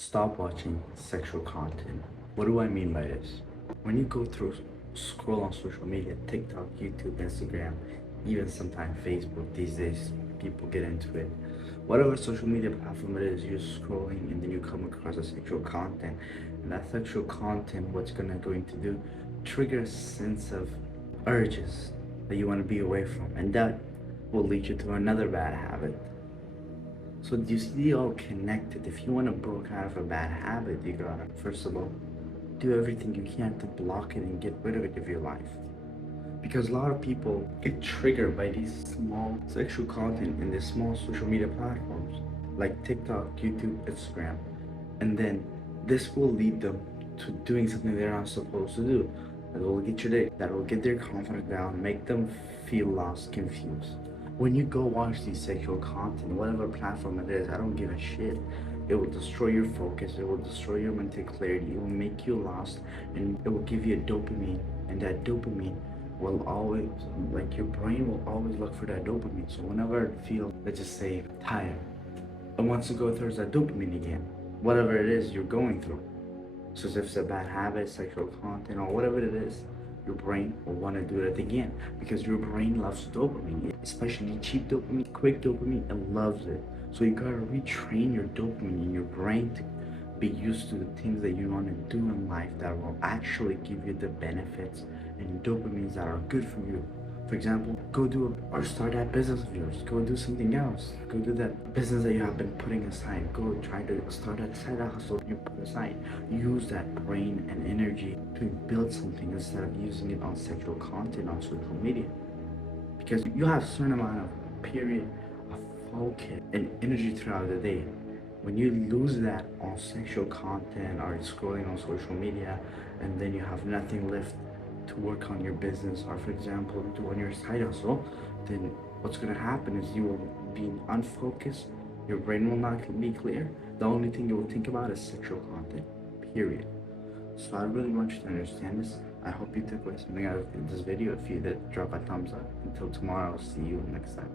Stop watching sexual content. What do I mean by this? When you go through, scroll on social media, TikTok, YouTube, Instagram, even sometimes Facebook, these days people get into it. Whatever social media platform it is, you're scrolling and then you come across a sexual content. And that sexual content, what's going to do? Trigger a sense of urges that you want to be away from. And that will lead you to another bad habit. So do you see all connected? If you want to break out of a bad habit, you gotta, first of all, do everything you can to block it and get rid of it of your life. Because a lot of people get triggered by these small sexual content in these small social media platforms like TikTok, YouTube, Instagram. And then this will lead them to doing something they're not supposed to do. That will get your day, that will get their confidence down, make them feel lost, confused. When you go watch these sexual content, whatever platform it is, I don't give a shit. It will destroy your focus, it will destroy your mental clarity, it will make you lost, and it will give you a dopamine, and that dopamine will always, like your brain will always look for that dopamine. So whenever it feels, let's just say, tired, it wants to go towards that dopamine again, whatever it is you're going through. So if it's a bad habit, sexual content, or whatever it is, your brain will want to do it again because your brain loves dopamine, especially cheap dopamine, quick dopamine. It loves it. So you gotta retrain your dopamine in your brain to be used to the things that you want to do in life that will actually give you the benefits and dopamines that are good for you. For example, go do or start that business of yours. Go do something else. Go do that business that you have been putting aside. Go try to start that side hustle you put aside. Use that brain and energy to build something instead of using it on sexual content on social media. Because you have a certain amount of period of focus and energy throughout the day. When you lose that on sexual content or scrolling on social media, and then you have nothing left to work on your business, or for example do on your side hustle, then what's going to happen is you will be unfocused, your brain will not be clear, the only thing you will think about is sexual content, period. So I really want you to understand this. I hope you took away something out of this video. If you did, drop a thumbs up. Until tomorrow, I'll see you next time.